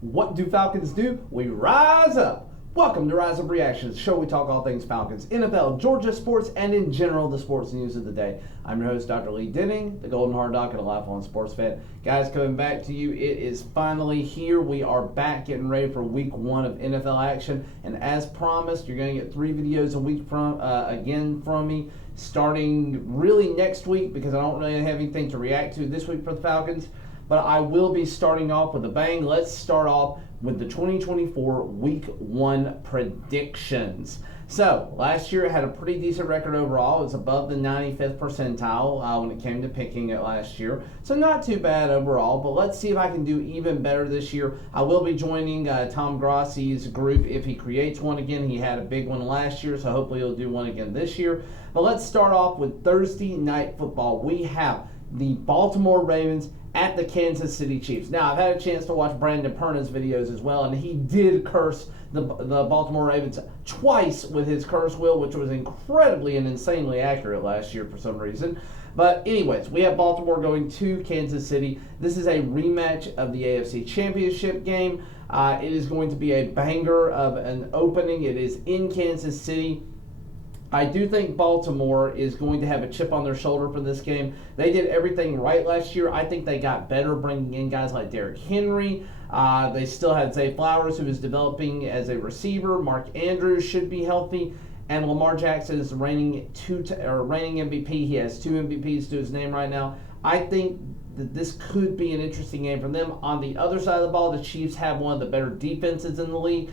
What do Falcons do? We rise up. Welcome to Rise Up Reactions, the show we talk all things Falcons, NFL, Georgia sports, and in general, the sports news of the day. I'm your host, Dr. Lee Denning, the Golden Hard Doc and a lifelong sports fan. Guys, coming back to you, it is finally here. We are back getting ready for week 1 of NFL action, and as promised, you're going to get 3 videos a week from me, starting really next week because I don't really have anything to react to this week for the Falcons. But I will be starting off with a bang. Let's start off with the 2024 Week 1 predictions. So, last year it had a pretty decent record overall. It was above the 95th percentile when it came to picking it last year. So, not too bad overall, but let's see if I can do even better this year. I will be joining Tom Grossi's group if he creates one again. He had a big one last year, so hopefully he'll do one again this year. But let's start off with Thursday Night Football. We have the Baltimore Ravens at the Kansas City Chiefs. Now, I've had a chance to watch Brandon Perna's videos as well, and he did curse the Baltimore Ravens twice with his curse wheel, which was incredibly and insanely accurate last year for some reason. But anyways, we have Baltimore going to Kansas City. This is a rematch of the AFC Championship game. It is going to be a banger of an opening. It is in Kansas City. I do think Baltimore is going to have a chip on their shoulder for this game. They did everything right last year. I think they got better bringing in guys like Derrick Henry. They still had Zay Flowers, who is developing as a receiver. Mark Andrews should be healthy. And Lamar Jackson is reigning MVP. He has 2 MVPs to his name right now. I think that this could be an interesting game for them. On the other side of the ball, the Chiefs have one of the better defenses in the league,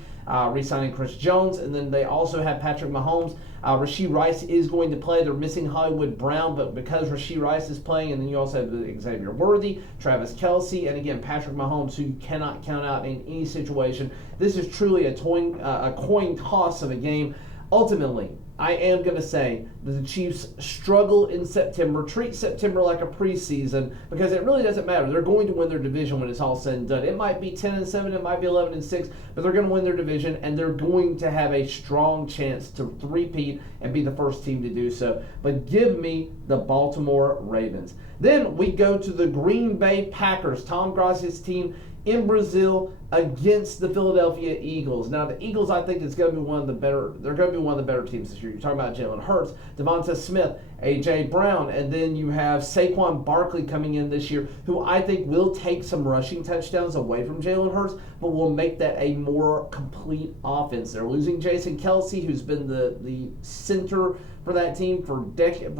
re-signing Chris Jones, and then they also have Patrick Mahomes. Rashee Rice is going to play. They're missing Hollywood Brown, but because Rashee Rice is playing, and then you also have Xavier Worthy, Travis Kelce, and again, Patrick Mahomes, who you cannot count out in any situation. This is truly a coin toss of a game. Ultimately, I am going to say that the Chiefs struggle in September, treat September like a preseason, because it really doesn't matter. They're going to win their division when it's all said and done. It might be 10-7, it might be 11-6, but they're going to win their division, and they're going to have a strong chance to three-peat and be the first team to do so. But give me the Baltimore Ravens. Then we go to the Green Bay Packers, Tom Grossi's team in Brazil against the Philadelphia Eagles. Now, the Eagles, I think, is going to be one of the better. They're going to be one of the better teams this year. You're talking about Jalen Hurts, Devonta Smith, A.J. Brown, and then you have Saquon Barkley coming in this year, who I think will take some rushing touchdowns away from Jalen Hurts, but will make that a more complete offense. They're losing Jason Kelce, who's been the center for that team for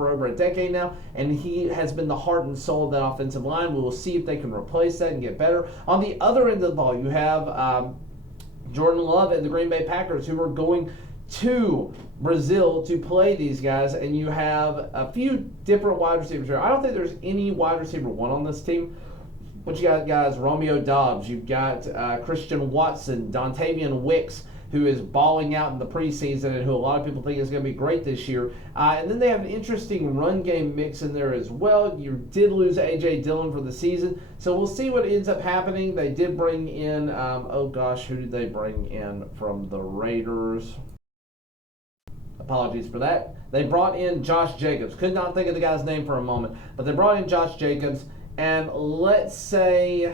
over a decade now, and he has been the heart and soul of that offensive line. We will see if they can replace that and get better. On the other end of the ball, you have Jordan Love and the Green Bay Packers, who are going to Brazil to play these guys, and you have a few different wide receivers here. I don't think there's any wide receiver 1 on this team, but you got guys Romeo Doubs, you've got Christian Watson, Dontavian Wicks, who is balling out in the preseason and who a lot of people think is going to be great this year. And then they have an interesting run game mix in there as well. You did lose A.J. Dillon for the season, so we'll see what ends up happening. They did bring in, who did they bring in from the Raiders? Apologies for that. They brought in Josh Jacobs. Could not think of the guy's name for a moment, but they brought in Josh Jacobs, and let's say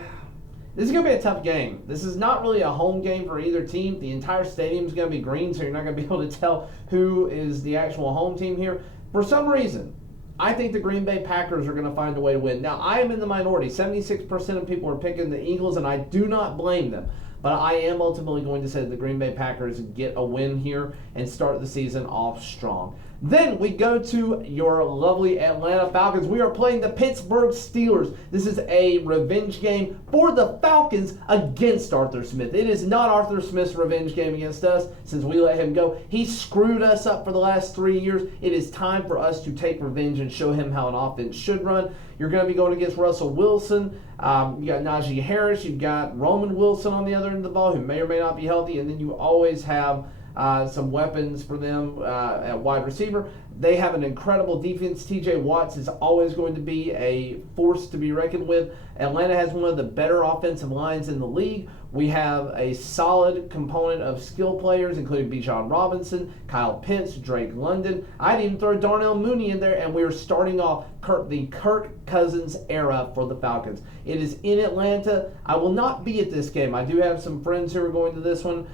this is going to be a tough game. This is not really a home game for either team. The entire stadium is going to be green, so you're not going to be able to tell who is the actual home team here. For some reason, I think the Green Bay Packers are going to find a way to win. Now, I am in the minority. 76% of people are picking the Eagles, and I do not blame them. But I am ultimately going to say that the Green Bay Packers get a win here and start the season off strong. Then we go to your lovely Atlanta Falcons. We are playing the Pittsburgh Steelers. This is a revenge game for the Falcons against Arthur Smith. It is not Arthur Smith's revenge game against us since we let him go. He screwed us up for the last 3 years. It is time for us to take revenge and show him how an offense should run. You're going to be going against Russell Wilson. You got Najee Harris. You've got Roman Wilson on the other end of the ball, who may or may not be healthy. And then you always have some weapons for them at wide receiver. They have an incredible defense. TJ Watts is always going to be a force to be reckoned with. Atlanta has one of the better offensive lines in the league. We have a solid component of skill players, including Bijan Robinson, Kyle Pitts, Drake London. I'd even throw Darnell Mooney in there, and we are starting off the Kirk Cousins era for the Falcons. It is in Atlanta. I will not be at this game. I do have some friends who are going to this one,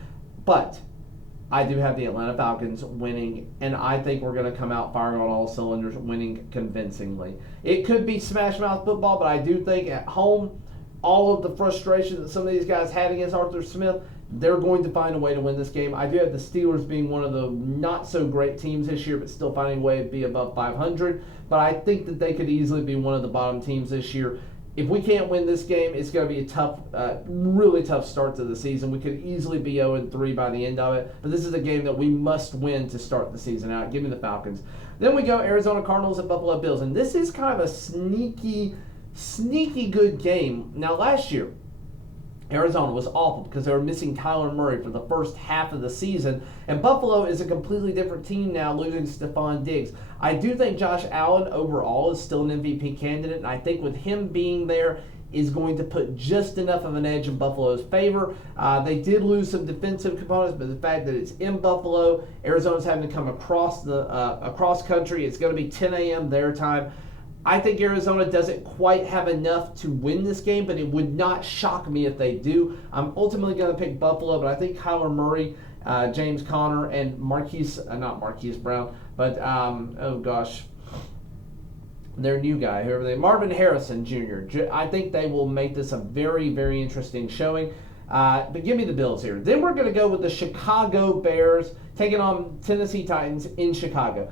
but I do have the Atlanta Falcons winning, and I think we're going to come out firing on all cylinders, winning convincingly. It could be smash mouth football, but I do think at home, all of the frustration that some of these guys had against Arthur Smith, they're going to find a way to win this game. I do have the Steelers being one of the not so great teams this year, but still finding a way to be above 500. But I think that they could easily be one of the bottom teams this year. If we can't win this game, it's going to be a tough, really tough start to the season. We could easily be 0-3 by the end of it, but this is a game that we must win to start the season out. Give me the Falcons. Then we go Arizona Cardinals at Buffalo Bills, and this is kind of a sneaky good game. Now, last year, Arizona was awful because they were missing Kyler Murray for the first half of the season, and Buffalo is a completely different team now, losing Stephon Diggs. I do think Josh Allen overall is still an MVP candidate, and I think with him being there is going to put just enough of an edge in Buffalo's favor. They did lose some defensive components, but the fact that it's in Buffalo, Arizona's having to come across country. It's going to be 10 a.m. their time. I think Arizona doesn't quite have enough to win this game, but it would not shock me if they do. I'm ultimately going to pick Buffalo, but I think Kyler Murray, James Conner, and not Marquise Brown, but, their new guy, Marvin Harrison Jr. I think they will make this a very, very interesting showing. But give me the Bills here. Then we're going to go with the Chicago Bears taking on Tennessee Titans in Chicago.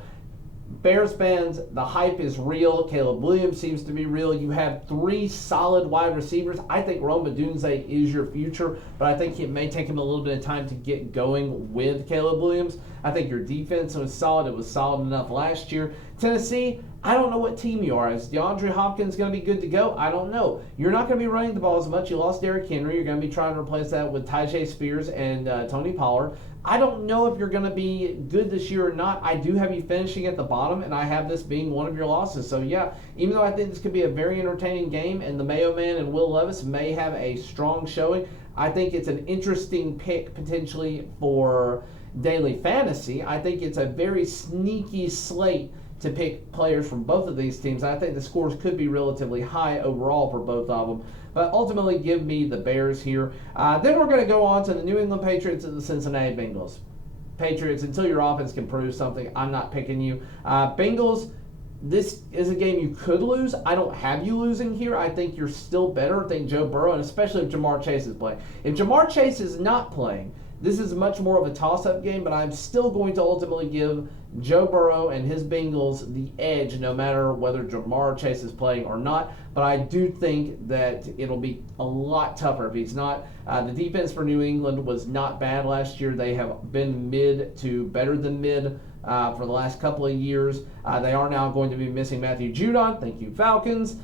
Bears fans, the hype is real. Caleb Williams seems to be real. You have three solid wide receivers. I think Rome Odunze is your future, but I think it may take him a little bit of time to get going with Caleb Williams. I think your defense was solid. It was solid enough last year. Tennessee, I don't know what team you are. Is DeAndre Hopkins going to be good to go? I don't know. You're not going to be running the ball as much. You lost Derrick Henry. You're going to be trying to replace that with Tyjae Spears and Tony Pollard. I don't know if you're going to be good this year or not. I do have you finishing at the bottom, and I have this being one of your losses. So, yeah, even though I think this could be a very entertaining game, and the Mayo Man and Will Levis may have a strong showing, I think it's an interesting pick potentially for daily fantasy. I think it's a very sneaky slate to pick players from both of these teams. I think the scores could be relatively high overall for both of them. But ultimately, give me the Bears here. Then we're going to go on to the New England Patriots and the Cincinnati Bengals. Patriots, until your offense can prove something, I'm not picking you. Bengals, this is a game you could lose. I don't have you losing here. I think you're still better. I think Joe Burrow, and especially if Jamar Chase is playing. If Jamar Chase is not playing, this is much more of a toss-up game, but I'm still going to ultimately give Joe Burrow and his Bengals the edge no matter whether Jamar Chase is playing or not. But I do think that it'll be a lot tougher if he's not. The defense for New England was not bad last year. They have been mid to better than mid for the last couple of years. They are now going to be missing Matthew Judon. Thank you, Falcons.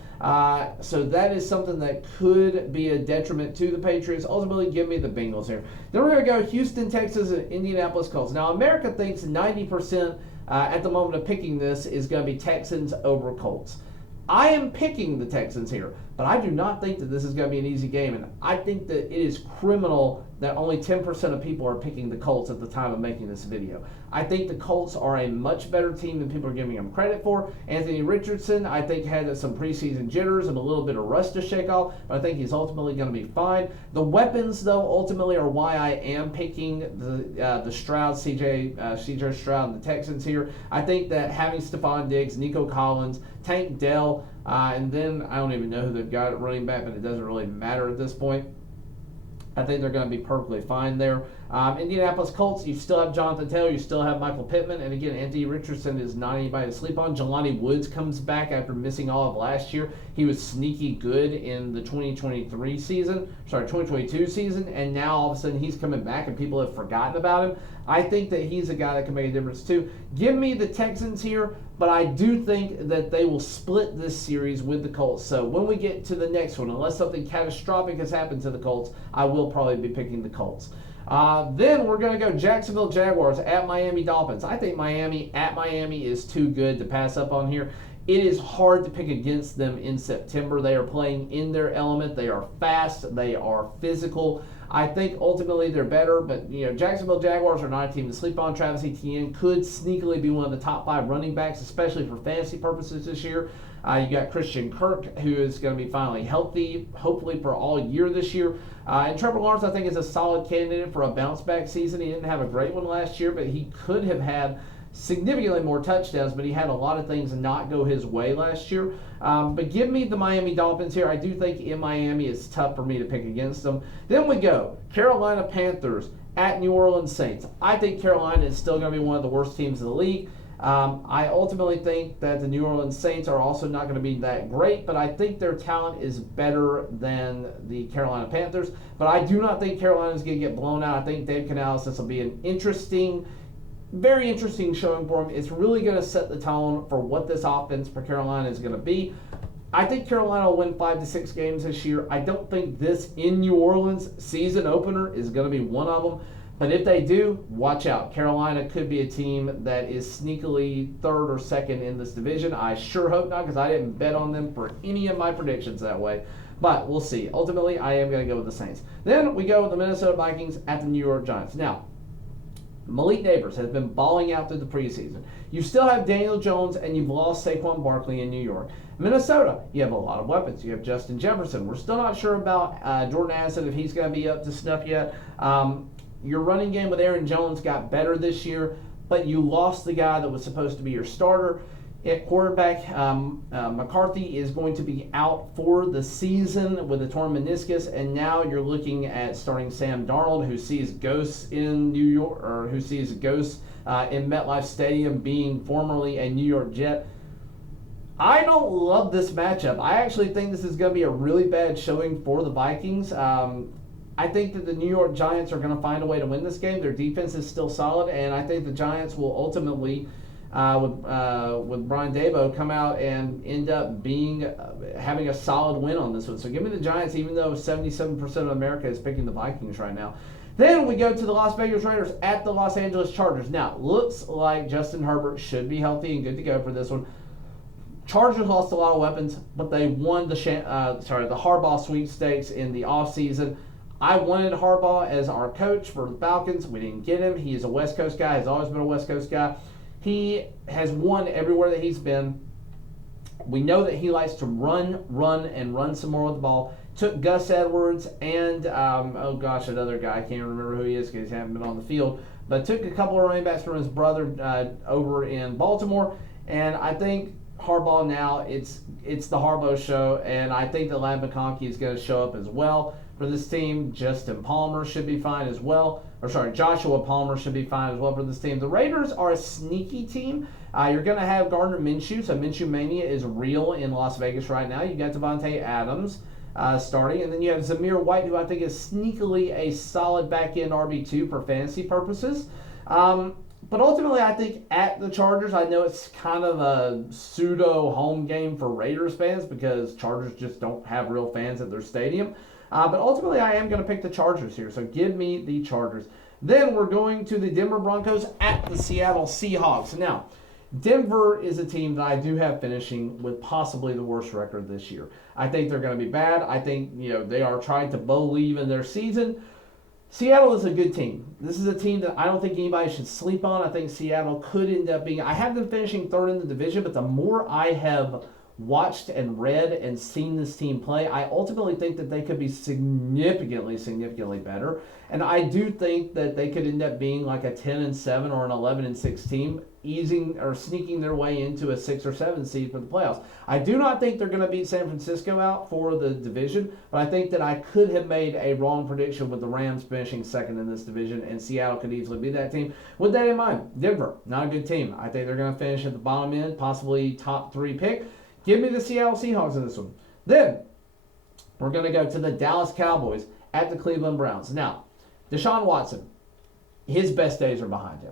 So that is something that could be a detriment to the Patriots. Ultimately, give me the Bengals here. Then we're going to go Houston, Texas, and Indianapolis Colts. Now, America thinks 90% at the moment of picking this is going to be Texans over Colts. I am picking the Texans here, but I do not think that this is going to be an easy game, and I think that it is criminal that only 10% of people are picking the Colts at the time of making this video. I think the Colts are a much better team than people are giving them credit for. Anthony Richardson, I think, had some preseason jitters and a little bit of rust to shake off, but I think he's ultimately going to be fine. The weapons, though, ultimately are why I am picking the Stroud, CJ Stroud and the Texans here. I think that having Stephon Diggs, Nico Collins, Tank Dell, and then I don't even know who they've got at running back, but it doesn't really matter at this point. I think they're going to be perfectly fine there. Indianapolis Colts, you still have Jonathan Taylor, you still have Michael Pittman, and again, Anthony Richardson is not anybody to sleep on. Jelani Woods comes back after missing all of last year. He was sneaky good in the 2022 season, and now all of a sudden he's coming back and people have forgotten about him. I think that he's a guy that can make a difference too. Give me the Texans here, but I do think that they will split this series with the Colts. So when we get to the next one, unless something catastrophic has happened to the Colts, I will probably be picking the Colts. Then we're going to go Jacksonville Jaguars at Miami Dolphins. I think Miami at Miami is too good to pass up on here. It is hard to pick against them in September. They are playing in their element. They are fast. They are physical. I think ultimately they're better, but Jacksonville Jaguars are not a team to sleep on. Travis Etienne could sneakily be one of the top 5 running backs, especially for fantasy purposes this year. You got Christian Kirk, who is going to be finally healthy, hopefully for all year this year. And Trevor Lawrence, I think, is a solid candidate for a bounce-back season. He didn't have a great one last year, but he could have had significantly more touchdowns, but he had a lot of things not go his way last year. But give me the Miami Dolphins here. I do think in Miami it's tough for me to pick against them. Then we go Carolina Panthers at New Orleans Saints. I think Carolina is still going to be one of the worst teams in the league. I ultimately think that the New Orleans Saints are also not going to be that great, but I think their talent is better than the Carolina Panthers. But I do not think Carolina is going to get blown out. I think Dave Canales, this will be an very interesting showing for him. It's really going to set the tone for what this offense for Carolina is going to be. I think Carolina will win 5 to 6 games this year. I don't think this in New Orleans season opener is going to be one of them. But if they do, watch out. Carolina could be a team that is sneakily 3rd or 2nd in this division. I sure hope not, because I didn't bet on them for any of my predictions that way. But we'll see. Ultimately, I am going to go with the Saints. Then we go with the Minnesota Vikings at the New York Giants. Now, Malik Nabers has been balling out through the preseason. You still have Daniel Jones, and you've lost Saquon Barkley in New York. Minnesota, you have a lot of weapons. You have Justin Jefferson. We're still not sure about Jordan Addison, if he's going to be up to snuff yet. Your running game with Aaron Jones got better this year, but you lost the guy that was supposed to be your starter. At quarterback, McCarthy is going to be out for the season with a torn meniscus, and now you're looking at starting Sam Darnold, who sees ghosts in New York, or who sees ghosts in MetLife Stadium, being formerly a New York Jet. I don't love this matchup. I actually think this is going to be a really bad showing for the Vikings. I think that the New York Giants are going to find a way to win this game. Their defense is still solid, and I think the Giants will ultimately, with Brian Daboll, come out and end up having a solid win on this one. So give me the Giants, even though 77% of America is picking the Vikings right now. Then we go to the Las Vegas Raiders at the Los Angeles Chargers. Now, looks like Justin Herbert should be healthy and good to go for this one. Chargers lost a lot of weapons, but they won the Harbaugh sweepstakes in the offseason. I wanted Harbaugh as our coach for the Falcons. We didn't get him. He is a West Coast guy. Has always been a West Coast guy. He has won everywhere that he's been. We know that he likes to run some more with the ball. Took Gus Edwards and, another guy. I can't remember who he is because he hasn't been on the field. But took a couple of running backs from his brother over in Baltimore. And I think Harbaugh now, it's the Harbaugh show. And I think that Ladd McConkey is going to show up as well for this team. Joshua Palmer should be fine as well for this team. The Raiders are a sneaky team. You're going to have Gardner Minshew, so Minshew Mania is real in Las Vegas right now. You got Devontae Adams starting, and then you have Zamir White, who I think is sneakily a solid back-end RB2 for fantasy purposes. But ultimately, I think at the Chargers, I know it's kind of a pseudo home game for Raiders fans because Chargers just don't have real fans at their stadium. But ultimately, I am going to pick the Chargers here. So give me the Chargers. Then we're going to the Denver Broncos at the Seattle Seahawks. Now, Denver is a team that I do have finishing with possibly the worst record this year. I think they're going to be bad. I think they are trying to believe in their season. Seattle is a good team. This is a team that I don't think anybody should sleep on. I think Seattle could end up being... I have them finishing 3rd in the division, but the more I have watched and read and seen this team play, I ultimately think that they could be significantly better. And I do think that they could end up being like a 10-7 or an 11-6 team, sneaking their way into a 6 or 7 seed for the playoffs. I do not think they're going to beat San Francisco out for the division, but I think that I could have made a wrong prediction with the Rams finishing 2nd in this division, and Seattle could easily be that team. With that in mind, Denver, not a good team. I think they're going to finish at the bottom end, possibly top 3 pick. Give me the Seattle Seahawks in this one. Then, we're going to go to the Dallas Cowboys at the Cleveland Browns. Now, Deshaun Watson, his best days are behind him.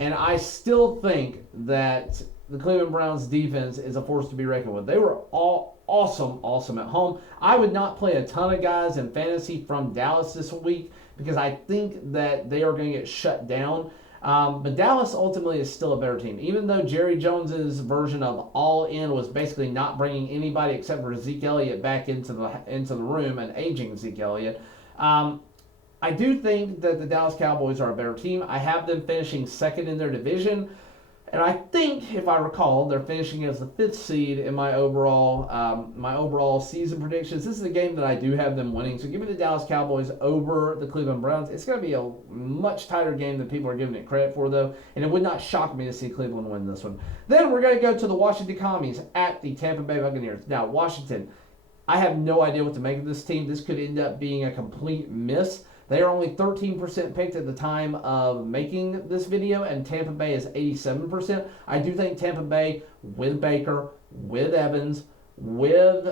And I still think that the Cleveland Browns defense is a force to be reckoned with. They were all awesome at home. I would not play a ton of guys in fantasy from Dallas this week because I think that they are going to get shut down. But Dallas ultimately is still a better team. Even though Jerry Jones's version of all in was basically not bringing anybody except for Zeke Elliott back into the room and aging Zeke Elliott, I do think that the Dallas Cowboys are a better team. I have them finishing second in their division. And I think, if I recall, they're finishing as the 5th seed in my overall season predictions. This is a game that I do have them winning. So give me the Dallas Cowboys over the Cleveland Browns. It's going to be a much tighter game than people are giving it credit for, though. And it would not shock me to see Cleveland win this one. Then we're going to go to the Washington Commies at the Tampa Bay Buccaneers. Now, Washington, I have no idea what to make of this team. This could end up being a complete miss. They are only 13% picked at the time of making this video, and Tampa Bay is 87%. I do think Tampa Bay, with Baker, with Evans, with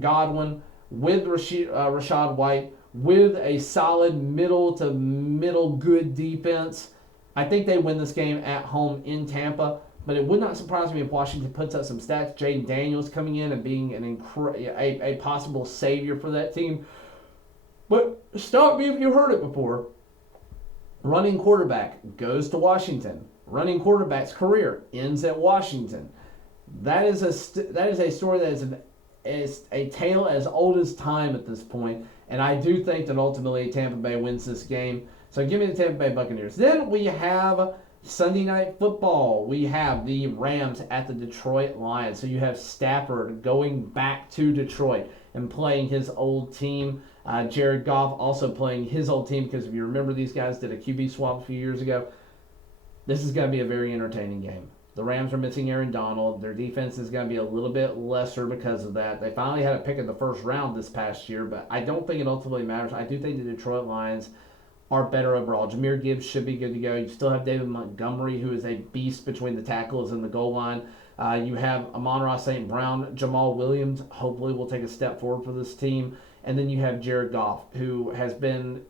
Godwin, with Rachaad White, with a solid middle to middle good defense, I think they win this game at home in Tampa. But it would not surprise me if Washington puts up some stats. Jaden Daniels coming in and being a possible savior for that team. But stop me if you heard it before. Running quarterback goes to Washington. Running quarterback's career ends at Washington. That is a story that is a tale as old as time at this point. And I do think that ultimately Tampa Bay wins this game. So give me the Tampa Bay Buccaneers. Then we have Sunday Night Football. We have the Rams at the Detroit Lions. So you have Stafford going back to Detroit and playing his old team. Jared Goff also playing his old team, because if you remember, these guys did a QB swap a few years ago. This is going to be a very entertaining game. The Rams are missing Aaron Donald. Their defense is going to be a little bit lesser because of that. They finally had a pick in the first round this past year, but I don't think it ultimately matters. I do think the Detroit Lions are better overall. Jahmyr Gibbs should be good to go. You still have David Montgomery, who is a beast between the tackles and the goal line. You have Amon-Ra St. Brown. Jamal Williams hopefully will take a step forward for this team. And then you have Jared Goff, who has been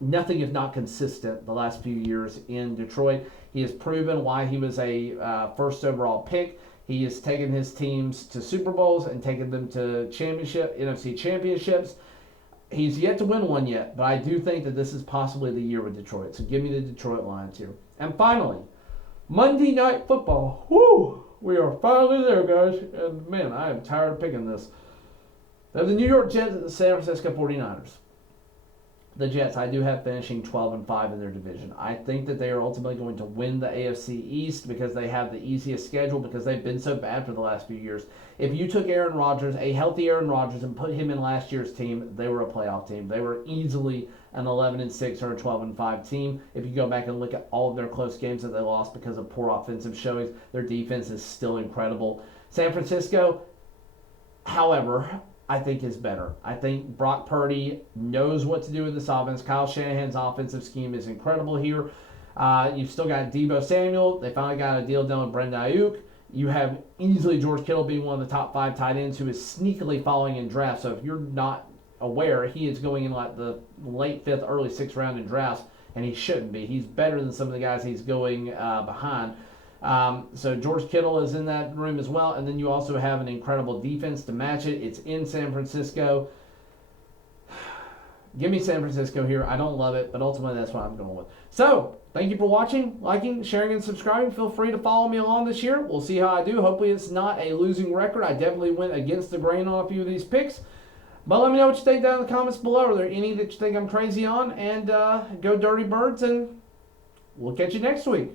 nothing if not consistent the last few years in Detroit. He has proven why he was a first overall pick. He has taken his teams to Super Bowls and taken them to NFC championships. He's yet to win one yet, but I do think that this is possibly the year with Detroit. So give me the Detroit Lions here. And finally, Monday Night Football. Woo! We are finally there, guys. And man, I am tired of picking this. The New York Jets at the San Francisco 49ers. The Jets, I do have finishing 12-5 in their division. I think that they are ultimately going to win the AFC East because they have the easiest schedule, because they've been so bad for the last few years. If you took Aaron Rodgers, a healthy Aaron Rodgers, and put him in last year's team, they were a playoff team. They were easily an 11-6 or a 12-5 team. If you go back and look at all of their close games that they lost because of poor offensive showings, their defense is still incredible. San Francisco, however, I think is better. I think Brock Purdy knows what to do with this offense. Kyle Shanahan's offensive scheme is incredible here. You've still got Deebo Samuel. They finally got a deal done with Brandon Ayuk. You have easily George Kittle being one of the top 5 tight ends who is sneakily falling in drafts. So if you're not aware, he is going in like the late 5th, early 6th round in drafts, and he shouldn't be. He's better than some of the guys he's going behind. So George Kittle is in that room as well. And then you also have an incredible defense to match it. It's in San Francisco. Give me San Francisco here. I don't love it, but ultimately that's what I'm going with. So, thank you for watching, liking, sharing, and subscribing. Feel free to follow me along this year. We'll see how I do. Hopefully it's not a losing record. I definitely went against the grain on a few of these picks. But let me know what you think down in the comments below. Are there any that you think I'm crazy on? And go Dirty Birds, and we'll catch you next week.